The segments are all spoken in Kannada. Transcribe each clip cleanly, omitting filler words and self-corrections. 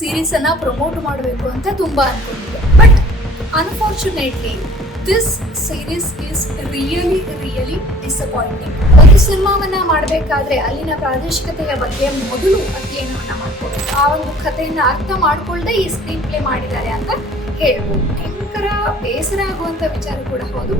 ಸೀರೀಸ್ ಅನ್ನ ಪ್ರಮೋಟ್ ಮಾಡಬೇಕು ಅಂತ ತುಂಬಾ ಅನ್ಕೊಂಡಿದ್ದೆ. But unfortunately this series is really disappointing. ಒಂದು ಸಿನಿಮಾವನ್ನ ಮಾಡಬೇಕಾದ್ರೆ ಅಲ್ಲಿನ ಪ್ರಾದೇಶಿಕತೆಯ ಬಗ್ಗೆ ಮೊದಲು ಅಧ್ಯಯನವನ್ನ ಮಾಡ್ಕೋಬೇಕು. ಆ ಒಂದು ಕಥೆಯನ್ನ ಅರ್ಥ ಮಾಡ್ಕೊಳ್ಳದೆ ಈ ಸ್ಕ್ರೀನ್ ಪ್ಲೇ ಮಾಡಿದ್ದಾರೆ ಅಂತ ಹೇಳ್ಬೋದು. ಭಯಂಕರ ಬೇಸರ ಆಗುವಂತ ವಿಚಾರ ಕೂಡ ಹೌದು.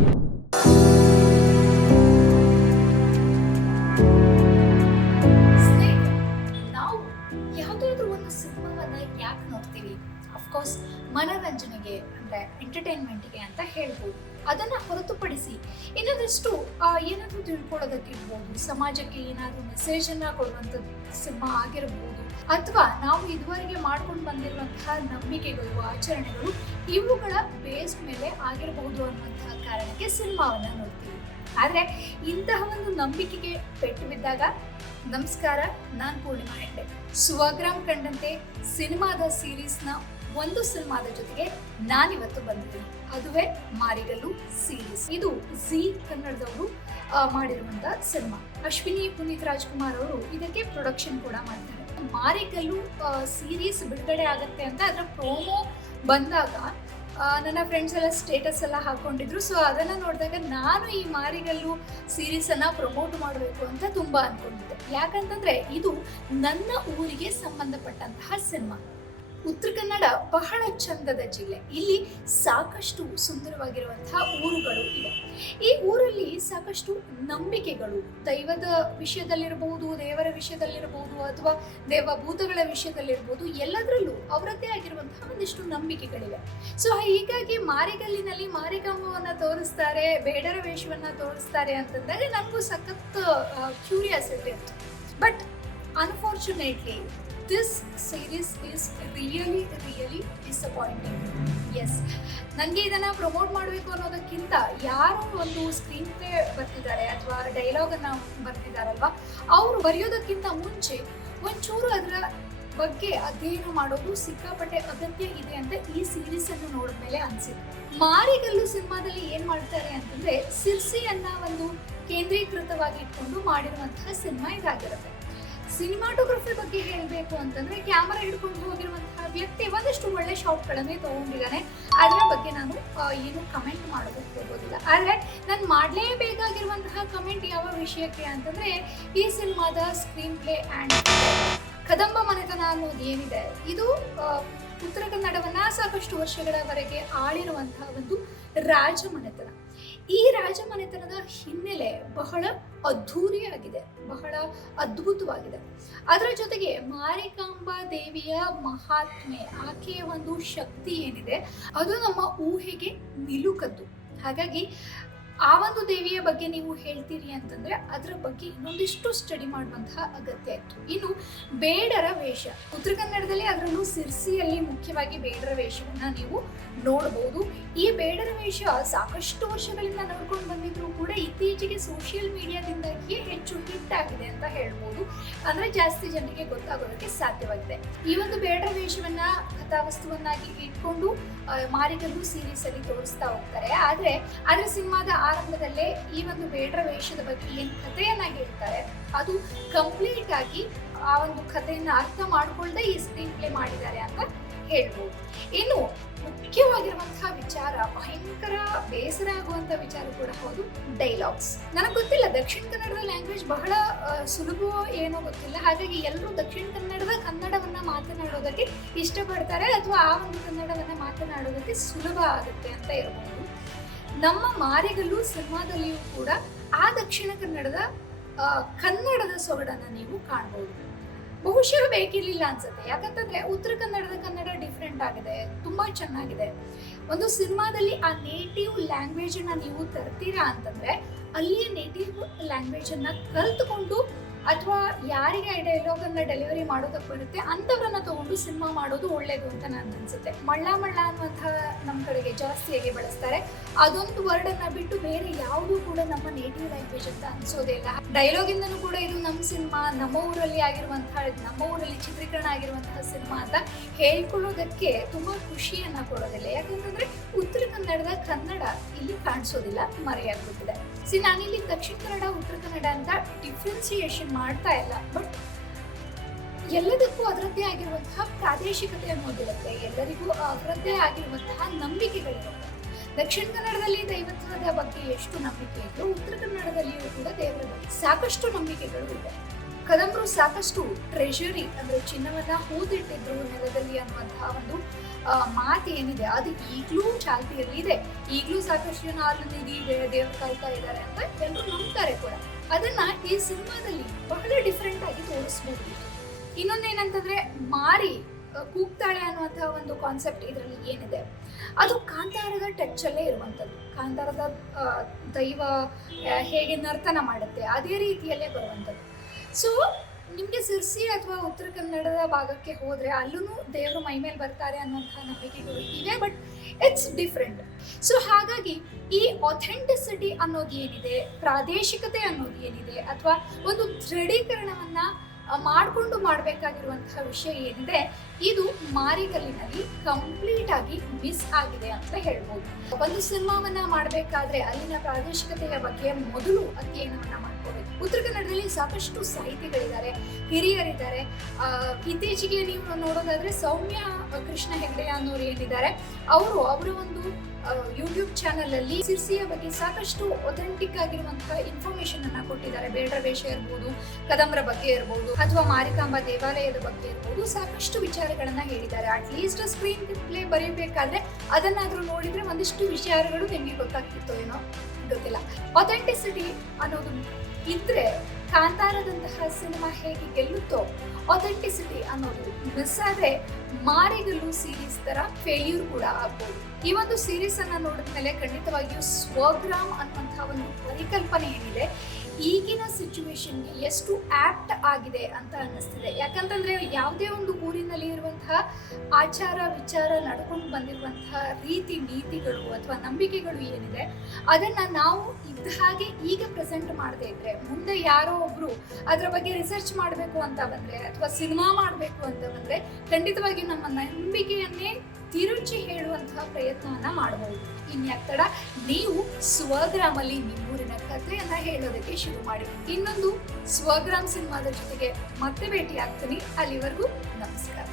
ಯಾಕೆ ನೋಡ್ತೀವಿ? ಅಫ್ಕೋರ್ಸ್ ಮನೋರಂಜನೆಗೆ ಅಂದ್ರೆ ಎಂಟರ್ಟೈನ್ಮೆಂಟ್ಗೆ ಅಂತ ಹೇಳ್ಬೋದು. ಅದನ್ನ ಹೊರತುಪಡಿಸಿ ಇನ್ನೊಂದಿಷ್ಟು ಏನಾದರೂ ತಿಳ್ಕೊಳ್ಳೋದಕ್ಕಿರ್ಬೋದು, ಸಮಾಜಕ್ಕೆ ಏನಾದರೂ ಮೆಸೇಜ್ ಅನ್ನ ಕೊಡುವಂಥದ್ದು ಸಿನಿಮಾ ಆಗಿರಬಹುದು, ಅಥವಾ ನಾವು ಇದುವರೆಗೆ ಮಾಡ್ಕೊಂಡು ಬಂದಿರುವಂತಹ ನಂಬಿಕೆಗಳು, ಆಚರಣೆಗಳು ಇವುಗಳ ಬೇಸ್ ಮೇಲೆ ಆಗಿರಬಹುದು ಅನ್ನುವಂತಹ ಕಾರಣಕ್ಕೆ ಸಿನಿಮಾವನ್ನ ನೋಡ್ತೀವಿ. ಆದ್ರೆ ಇಂತಹ ಒಂದು ನಂಬಿಕೆಗೆ ಪೆಟ್ಟು ಬಿದ್ದಾಗ, ನಮಸ್ಕಾರ, ನಾನು ಪೂರ್ಣಿಮಾ ಹೆಗ್ಡೆ. ಸುವಗ್ರಾಮ್ ಕಂಡಂತೆ ಸಿನಿಮಾದ ಸೀರೀಸ್ನ ಒಂದು ಸಿನಿಮಾದ ಜೊತೆಗೆ ನಾನಿವತ್ತು ಬಂದಿದ್ದೀನಿ. ಅದುವೇ ಮಾರಿಗಲ್ಲು ಸೀರೀಸ್. ಇದು ಜೀ ಕನ್ನಡದವರು ಮಾಡಿರುವಂತ ಸಿನಿಮಾ. ಅಶ್ವಿನಿ ಪುನೀತ್ ರಾಜ್ಕುಮಾರ್ ಅವರು ಇದಕ್ಕೆ ಪ್ರೊಡಕ್ಷನ್ ಕೂಡ ಮಾಡ್ತಾರೆ. ಮಾರಿಗಲ್ಲು ಸೀರೀಸ್ ಬಿಡುಗಡೆ ಆಗತ್ತೆ ಅಂತ ಅದರ ಪ್ರೋಮೋ ಬಂದಾಗ ನನ್ನ ಫ್ರೆಂಡ್ಸ್ ಎಲ್ಲ ಸ್ಟೇಟಸ್ ಎಲ್ಲ ಹಾಕೊಂಡಿದ್ರು. ಸೊ ಅದನ್ನ ನೋಡಿದಾಗ ನಾನು ಈ ಮಾರಿಗಲ್ಲು ಸೀರೀಸ್ ಅನ್ನ ಪ್ರಮೋಟ್ ಮಾಡಬೇಕು ಅಂತ ತುಂಬಾ ಅನ್ಕೊಂಡಿದ್ದೆ. ಯಾಕಂತಂದ್ರೆ ಇದು ನನ್ನ ಊರಿಗೆ ಸಂಬಂಧಪಟ್ಟಂತಹ ಸಿನಿಮಾ. ಉತ್ತರ ಕನ್ನಡ ಬಹಳ ಚಂದದ ಜಿಲ್ಲೆ. ಇಲ್ಲಿ ಸಾಕಷ್ಟು ಸುಂದರವಾಗಿರುವಂತಹ ಊರುಗಳು ಇವೆ. ಈ ಊರಲ್ಲಿ ಸಾಕಷ್ಟು ನಂಬಿಕೆಗಳು, ದೈವದ ವಿಷಯದಲ್ಲಿರಬಹುದು, ದೇವರ ವಿಷಯದಲ್ಲಿರಬಹುದು, ಅಥವಾ ದೇವಭೂತಗಳ ವಿಷಯದಲ್ಲಿರ್ಬೋದು, ಎಲ್ಲದರಲ್ಲೂ ಅವರದ್ದೇ ಆಗಿರುವಂತಹ ಒಂದಿಷ್ಟು ನಂಬಿಕೆಗಳಿವೆ. ಸೊ ಹೀಗಾಗಿ ಮಾರಿಗಲ್ಲಿನಲ್ಲಿ ಮಾರಿಕಾಂಬವನ್ನ ತೋರಿಸ್ತಾರೆ, ಬೇಡರ ವೇಷವನ್ನ ತೋರಿಸ್ತಾರೆ ಅಂತಂದಾಗ ನನಗೂ ಸಖತ್ ಕ್ಯೂರಿಯಾಸಿಟಿ ಇತ್ತು. But unfortunately this series is really disappointing. Yes, ನನಗೆ ಇದನ್ನು ಪ್ರಮೋಟ್ ಮಾಡಬೇಕು ಅನ್ನೋದಕ್ಕಿಂತ ಯಾರು ಒಂದು ಸ್ಕ್ರೀನ್ ಪ್ಲೇ ಬರ್ತಿದ್ದಾರೆ ಅಥವಾ ಡೈಲಾಗನ್ನು ಬರ್ತಿದ್ದಾರಲ್ವ, ಅವರು ಬರೆಯೋದಕ್ಕಿಂತ ಮುಂಚೆ ಒಂಚೂರು ಅದರ ಬಗ್ಗೆ ಅಧ್ಯಯನ ಮಾಡೋದು ಸಿಕ್ಕಾಪಟ್ಟೆ ಅಗತ್ಯ ಇದೆ ಅಂತ ಈ ಸೀರೀಸ್ ಅನ್ನು ನೋಡಿದ ಮೇಲೆ ಅನಿಸಿದೆ. ಮಾರಿಗಲ್ಲು ಸಿನಿಮಾದಲ್ಲಿ ಏನ್ ಮಾಡ್ತಾರೆ ಅಂತಂದ್ರೆ, ಸಿರ್ಸಿಯನ್ನ ಒಂದು ಕೇಂದ್ರೀಕೃತವಾಗಿ ಇಟ್ಕೊಂಡು ಮಾಡಿರುವಂತಹ ಸಿನಿಮಾ ಇದಾಗಿರುತ್ತೆ. ಸಿನಿಮಾಟೋಗ್ರಫಿ ಬಗ್ಗೆ ಹೇಳಬೇಕು ಅಂತಂದ್ರೆ, ಕ್ಯಾಮರಾ ಹಿಡ್ಕೊಂಡು ಹೋಗಿರುವಂತಹ ವ್ಯಕ್ತಿ ಒಂದಷ್ಟು ಒಳ್ಳೆ ಶಾಟ್ಗಳನ್ನೇ ತಗೊಂಡಿದ್ದಾನೆ. ಅದರ ಬಗ್ಗೆ ನಾನು ಏನು ಕಮೆಂಟ್ ಮಾಡೋದಕ್ಕೆ ಹೋಗೋದಿಲ್ಲ. ಆದ್ರೆ ನಾನು ಮಾಡಲೇಬೇಕಾಗಿರುವಂತಹ ಕಮೆಂಟ್ ಯಾವ ವಿಷಯಕ್ಕೆ ಅಂತಂದ್ರೆ, ಈ ಸಿನಿಮಾದ ಸ್ಕ್ರೀನ್ ಪ್ಲೇ ಆ್ಯಂಡ್ ಕದಂಬ ಮನೆತನ ಅನ್ನೋದು ಏನಿದೆ, ಇದು ಉತ್ತರ ಕನ್ನಡವನ್ನ ಸಾಕಷ್ಟು ವರ್ಷಗಳವರೆಗೆ ಆಳಿರುವಂತಹ ಒಂದು ರಾಜಮನೆತನ. ಈ ರಾಜಮನೆತನದ ಹಿನ್ನೆಲೆ ಬಹಳ ಅದ್ಧೂರಿಯಾಗಿದೆ, ಬಹಳ ಅದ್ಭುತವಾಗಿದೆ. ಅದರ ಜೊತೆಗೆ ಮಾರಿಕಾಂಬಾ ದೇವಿಯ ಮಹಾತ್ಮೆ, ಆಕೆಯ ಒಂದು ಶಕ್ತಿ ಏನಿದೆ ಅದು ನಮ್ಮ ಊಹೆಗೆ ನಿಲುಕದ್ದು. ಹಾಗಾಗಿ ಆ ಒಂದು ದೇವಿಯ ಬಗ್ಗೆ ನೀವು ಹೇಳ್ತೀರಿ ಅಂತಂದ್ರೆ ಅದರ ಬಗ್ಗೆ ಇನ್ನೊಂದಿಷ್ಟು ಸ್ಟಡಿ ಮಾಡುವಂತಹ ಅಗತ್ಯ ಇತ್ತು. ಇನ್ನು ಬೇಡರ ವೇಷ, ಉತ್ತರ ಕನ್ನಡದಲ್ಲಿ ಅದರಲ್ಲೂ ಸಿರ್ಸಿಯಲ್ಲಿ ಮುಖ್ಯವಾಗಿ ಬೇಡರ ವೇಷವನ್ನ ನೀವು ನೋಡಬಹುದು. ಈ ಬೇಡರ ವೇಷ ಸಾಕಷ್ಟು ವರ್ಷಗಳಿಂದ ನೋಡ್ಕೊಂಡು ಬಂದಿದ್ರು ಕೂಡ ಇತ್ತೀಚೆಗೆ ಸೋಷಿಯಲ್ ಮೀಡಿಯಾದಿಂದಾಗಿಯೇ ಹೆಚ್ಚು ಹಿಟ್ ಆಗಿದೆ ಅಂತ ಹೇಳ್ಬೋದು. ಅಂದ್ರೆ ಜಾಸ್ತಿ ಜನರಿಗೆ ಗೊತ್ತಾಗೋದಕ್ಕೆ ಸಾಧ್ಯವಾಗಿದೆ. ಈ ಒಂದು ಬೇಡರ ವೇಷವನ್ನ ಕಥಾವಸ್ತುವನ್ನಾಗಿ ಇಟ್ಕೊಂಡು ಮಾರಿಗಲ್ಲು ಸೀರೀಸ್ ಅಲ್ಲಿ ತೋರಿಸ್ತಾ ಹೋಗ್ತಾರೆ. ಆದ್ರೆ ಸಿನಿಮಾದ ಆರಂಭದಲ್ಲೇ ಈ ಒಂದು ಬೇಡರ ವೇಷದ ಬಗ್ಗೆ ಏನ್ ಕಥೆಯನ್ನ ಹೇಳ್ತಾರೆ ಅದು ಕಂಪ್ಲೀಟ್ ಆಗಿ ಆ ಒಂದು ಕಥೆಯನ್ನ ಅರ್ಥ ಮಾಡ್ಕೊಳ್ಳದೆ ಈ ಸ್ಕ್ರೀನ್ ಪ್ಲೇ ಮಾಡಿದ್ದಾರೆ ಅಂತ ಹೇಳ್ಬೋದು. ಇನ್ನು ಮುಖ್ಯವಾಗಿರುವಂತಹ ವಿಚಾರ, ಭಯಂಕರ ಬೇಸರ ಆಗುವಂತ ವಿಚಾರ ಕೂಡ ಹೌದು, ಡೈಲಾಗ್ಸ್. ನನಗೆ ಗೊತ್ತಿಲ್ಲ, ದಕ್ಷಿಣ ಕನ್ನಡದ ಲ್ಯಾಂಗ್ವೇಜ್ ಬಹಳ ಸುಲಭವೋ ಏನೋ ಗೊತ್ತಿಲ್ಲ. ಹಾಗಾಗಿ ಎಲ್ಲರೂ ದಕ್ಷಿಣ ಕನ್ನಡದ ಕನ್ನಡವನ್ನ ಮಾತನಾಡೋದಕ್ಕೆ ಇಷ್ಟಪಡ್ತಾರೆ, ಅಥವಾ ಆ ಒಂದು ಕನ್ನಡವನ್ನ ಮಾತನಾಡೋದಕ್ಕೆ ಸುಲಭ ಆಗುತ್ತೆ ಅಂತ ಇರಬಹುದು. ನಮ್ಮ ಮಾರಿಗಲ್ಲು ಸಿನಿಮಾದಲ್ಲಿಯೂ ಕೂಡ ಆ ದಕ್ಷಿಣ ಕನ್ನಡದ ಸೊಗಡನ್ನ ನೀವು ಕಾಣಬಹುದು. ಬಹುಶಃ ಬೇಕಿರ್ಲಿಲ್ಲ ಅನ್ಸುತ್ತೆ. ಯಾಕಂತಂದ್ರೆ ಉತ್ತರ ಕನ್ನಡದ ಕನ್ನಡ ಡಿಫ್ರೆಂಟ್ ಆಗಿದೆ, ತುಂಬಾ ಚೆನ್ನಾಗಿದೆ. ಒಂದು ಸಿನಿಮಾದಲ್ಲಿ ಆ ನೇಟಿವ್ ಲ್ಯಾಂಗ್ವೇಜ್ ಅನ್ನ ನೀವು ತರ್ತೀರಾ ಅಂತಂದ್ರೆ ಅಲ್ಲಿಯ ನೇಟಿವ್ ಲ್ಯಾಂಗ್ವೇಜ್ ಅನ್ನ ಕಲ್ತ್ಕೊಂಡು, ಅಥವಾ ಯಾರಿಗೆ ಈ ಡೈಲಾಗ್ ಅನ್ನ ಡೆಲಿವರಿ ಮಾಡೋದಕ್ಕೆ ಬರುತ್ತೆ ಅಂತವ್ರನ್ನ ತಗೊಂಡು ಸಿನಿಮಾ ಮಾಡೋದು ಒಳ್ಳೇದು ಅಂತ ನನ್ಗೆ ಅನ್ಸುತ್ತೆ. ಮಳ್ಳ ಅನ್ನುವಂತಹ ನಮ್ಮ ಕಡೆಗೆ ಜಾಸ್ತಿಯಾಗಿ ಬಳಸ್ತಾರೆ. ಅದೊಂದು ವರ್ಡ್ ಅನ್ನ ಬಿಟ್ಟು ಬೇರೆ ಯಾವುದೂ ಕೂಡ ನಮ್ಮ ನೇಟಿವ್ ಲ್ಯಾಂಗ್ವೇಜ್ ಅಂತ ಅನ್ಸೋದೇ ಇಲ್ಲ. ಡೈಲಾಗ್ ಇಂದನೂ ಕೂಡ ಇದು ನಮ್ಮ ಸಿನಿಮಾ, ನಮ್ಮ ಊರಲ್ಲಿ ಚಿತ್ರೀಕರಣ ಆಗಿರುವಂತಹ ಸಿನಿಮಾ ಅಂತ ಹೇಳ್ಕೊಳ್ಳೋದಕ್ಕೆ ತುಂಬಾ ಖುಷಿಯನ್ನ ಕೊಡೋದಿಲ್ಲ. ಯಾಕಂತಂದ್ರೆ ಉತ್ತರ ಕನ್ನಡದ ಕನ್ನಡ ಇಲ್ಲಿ ಕಾಣಿಸೋದಿಲ್ಲ, ಮರೆಯಾಗ್ಬಿಟ್ಟಿದೆ. ನಾನಿಲ್ಲಿ ದಕ್ಷಿಣ ಕನ್ನಡ ಉತ್ತರ ಕನ್ನಡ ಅಂತ ಡಿಫ್ರೆನ್ಸಿಯೇಷನ್ ಮಾಡ್ತಾ ಇಲ್ಲ. ಬಟ್ ಎಲ್ಲದಕ್ಕೂ ಅದರದ್ದೇ ಆಗಿರುವಂತಹ ಪ್ರಾದೇಶಿಕತೆ ಅನ್ನೋದಿರುತ್ತೆ, ಎಲ್ಲರಿಗೂ ಅವರದ್ದೇ ಆಗಿರುವಂತಹ ನಂಬಿಕೆಗಳಿರುತ್ತೆ. ದಕ್ಷಿಣ ಕನ್ನಡದಲ್ಲಿ ದೈವತ್ವದ ಬಗ್ಗೆ ಎಷ್ಟು ನಂಬಿಕೆ ಇದೆಯೋ ಉತ್ತರ ಕನ್ನಡದಲ್ಲಿಯೂ ಕೂಡ ದೇವರ ಬಗ್ಗೆ ಸಾಕಷ್ಟು ನಂಬಿಕೆಗಳು ಇದೆ. ಕದಂಬರು ಸಾಕಷ್ಟು ಟ್ರೆಷರಿ ಅಂದ್ರೆ ಚಿನ್ನವನ್ನ ಹೂದಿಟ್ಟಿದ್ರು ನೆಲದಲ್ಲಿ ಅನ್ನುವಂತಹ ಒಂದು ಮಾತು ಏನಿದೆ ಅದು ಈಗಲೂ ಚಾಲ್ತಿಯಲ್ಲಿ ಇದೆ. ಈಗಲೂ ಸಾಕಷ್ಟು ಜನ ಅಲ್ಲಿ ಇದೆ, ದೇವ್ರು ಕಾಯ್ತಾ ಇದ್ದಾರೆ ಅಂತ ಎಲ್ಲರೂ ನಂಬ್ತಾರೆ ಕೂಡ. ಅದನ್ನ ಈ ಸಿನಿಮಾದಲ್ಲಿ ಬಹಳ ಡಿಫ್ರೆಂಟ್ ಆಗಿ ತೋರಿಸ್ಬೋದು. ಇನ್ನೊಂದೇನಂತಂದ್ರೆ ಮಾರಿ ಕೂಗ್ತಾಳೆ ಅನ್ನುವಂತಹ ಒಂದು ಕಾನ್ಸೆಪ್ಟ್ ಇದರಲ್ಲಿ ಏನಿದೆ ಅದು ಕಾಂತಾರದ ಟಚ್ ಅಲ್ಲೇ ಇರುವಂಥದ್ದು. ಕಾಂತಾರದ ದೈವ ಹೇಗೆ ನರ್ತನ ಮಾಡುತ್ತೆ ಅದೇ ರೀತಿಯಲ್ಲೇ ಬರುವಂಥದ್ದು. ಸೊ ನಿಮಗೆ ಸಿರ್ಸಿ ಅಥವಾ ಉತ್ತರ ಕನ್ನಡದ ಭಾಗಕ್ಕೆ ಹೋದ್ರೆ ಅಲ್ಲೂ ದೇವರು ಮೈ ಮೇಲೆ ಬರ್ತಾರೆ ಅನ್ನುವಂತಹ ನಂಬಿಕೆಗಳು ಇವೆ, ಬಟ್ ಇಟ್ಸ್ ಡಿಫ್ರೆಂಟ್. ಸೊ ಹಾಗಾಗಿ ಈ ಅಥೆಂಟಿಸಿಟಿ ಅನ್ನೋದು ಏನಿದೆ, ಪ್ರಾದೇಶಿಕತೆ ಅನ್ನೋದು ಏನಿದೆ, ಅಥವಾ ಒಂದು ದೃಢೀಕರಣವನ್ನ ಮಾಡಿಕೊಂಡು ಮಾಡಬೇಕಾಗಿರುವಂತಹ ವಿಷಯ ಏನಿದೆ ಇದು ಮಾರಿಗಲ್ಲಿನಲ್ಲಿ ಕಂಪ್ಲೀಟ್ ಆಗಿ ಮಿಸ್ ಆಗಿದೆ ಅಂತ ಹೇಳ್ಬೋದು. ಒಂದು ಸಿನಿಮಾವನ್ನ ಮಾಡಬೇಕಾದ್ರೆ ಅಲ್ಲಿನ ಪ್ರಾದೇಶಿಕತೆಯ ಬಗ್ಗೆ ಮೊದಲು ಅಧ್ಯಯನವನ್ನ ಮಾಡ್ಕೋಬೇಕು. ಉತ್ತರ ಕನ್ನಡದಲ್ಲಿ ಸಾಕಷ್ಟು ಸಾಹಿತಿಗಳಿದ್ದಾರೆ, ಹಿರಿಯರಿದ್ದಾರೆ. ಇತ್ತೀಚೆಗೆ ನೀವು ನೋಡೋದಾದ್ರೆ ಸೌಮ್ಯ ಕೃಷ್ಣ ಹೆಗಡೆ ಅನ್ನೋರು ಏನಿದ್ದಾರೆ ಅವರ ಒಂದು ಯೂಟ್ಯೂಬ್ ಚಾನಲ್ ಅಲ್ಲಿ ಸಿರ್ಸಿಯ ಬಗ್ಗೆ ಸಾಕಷ್ಟು ಒಥೆಂಟಿಕ್ ಆಗಿರುವಂತಹ ಇನ್ಫಾರ್ಮೇಶನ್ ಅನ್ನ ಕೊಟ್ಟಿದ್ದಾರೆ. ಬೇಡರ ವೇಷ ಇರ್ಬೋದು, ಕದಂಬರ ಬಗ್ಗೆ ಇರ್ಬೋದು, ಅಥವಾ ಮಾರಿಕಾಂಬಾ ದೇವಾಲಯದ ಬಗ್ಗೆ ಇರ್ಬೋದು, ಸಾಕಷ್ಟು ವಿಚಾರಗಳನ್ನ ಹೇಳಿದ್ದಾರೆ. ಅಟ್ಲೀಸ್ಟ್ ಸ್ಕ್ರೀನ್ ಪ್ಲೇ ಬರೀಬೇಕಾದ್ರೆ ಅದನ್ನಾದ್ರೂ ನೋಡಿದ್ರೆ ಒಂದಿಷ್ಟು ವಿಚಾರಗಳು ನಿಮಗೆ ಗೊತ್ತಾಗ್ತಿತ್ತು ಏನೋ ಗೊತ್ತಿಲ್ಲ. ಅಥೆಂಟಿಸಿಟಿ ಅನ್ನೋದು ಇದ್ರೆ ಕಾಂತಾರದಂತಹ ಸಿನಿಮಾ ಹೇಗೆ ಗೆಲ್ಲುತ್ತೋ ಅಥೆಂಟಿಸಿಟಿ ಅನ್ನೋದು ಮಿಸ್ ಆದ್ರೆ ಮಾರಿಗಲ್ಲು ಸೀರೀಸ್ ತರ ಫೇಲ್ಯೂರ್ ಕೂಡ ಆಗ್ಬೋದು. ಈ ಒಂದು ಸೀರೀಸ್ ಅನ್ನ ನೋಡಿದ್ಮೇಲೆ ಖಂಡಿತವಾಗಿಯೂ ಸ್ವಗ್ರಾಮ್ ಅನ್ನುವಂತಹ ಒಂದು ಪರಿಕಲ್ಪನೆ ಏನಿದೆ ಈಗಿನ ಸಿಚುವೇಶನ್ಗೆ ಎಷ್ಟು ಆಪ್ಟ್ ಆಗಿದೆ ಅಂತ ಅನ್ನಿಸ್ತಿದೆ. ಯಾಕಂತಂದ್ರೆ ಯಾವುದೇ ಒಂದು ಊರಿನಲ್ಲಿ ಇರುವಂತಹ ಆಚಾರ ವಿಚಾರ ನಡ್ಕೊಂಡು ಬಂದಿರುವಂತಹ ರೀತಿ ನೀತಿಗಳು ಅಥವಾ ನಂಬಿಕೆಗಳು ಏನಿದೆ ಅದನ್ನ ನಾವು ಇದ್ದ ಹಾಗೆ ಈಗ ಪ್ರೆಸೆಂಟ್ ಮಾಡದೇ ಇದ್ರೆ ಮುಂದೆ ಯಾರೋ ಒಬ್ರು ಅದ್ರ ಬಗ್ಗೆ ರಿಸರ್ಚ್ ಮಾಡಬೇಕು ಅಂತ ಬಂದ್ರೆ ಅಥವಾ ಸಿನಿಮಾ ಮಾಡಬೇಕು ಅಂತ ಬಂದ್ರೆ ಖಂಡಿತವಾಗಿಯೂ ನಮ್ಮ ನಂಬಿಕೆಯನ್ನೇ ತಿರುಚಿ ಹೇಳುವಂತಹ ಪ್ರಯತ್ನವನ್ನ ಮಾಡಬಹುದು. ಇನ್ಯಾಕ್ತಡ ನೀವು ಸ್ವಗ್ರಾಮಲ್ಲಿ ನಿಮ್ಮೂರಿನ ಕಥೆಯನ್ನ ಹೇಳೋದಕ್ಕೆ ಶುರು ಮಾಡಿ. ಇನ್ನೊಂದು ಸ್ವಗ್ರಾಮ್ ಸಿನಿಮಾದ ಜೊತೆಗೆ ಮತ್ತೆ ಭೇಟಿ ಆಗ್ತೀನಿ. ಅಲ್ಲಿವರೆಗೂ ನಮಸ್ಕಾರ.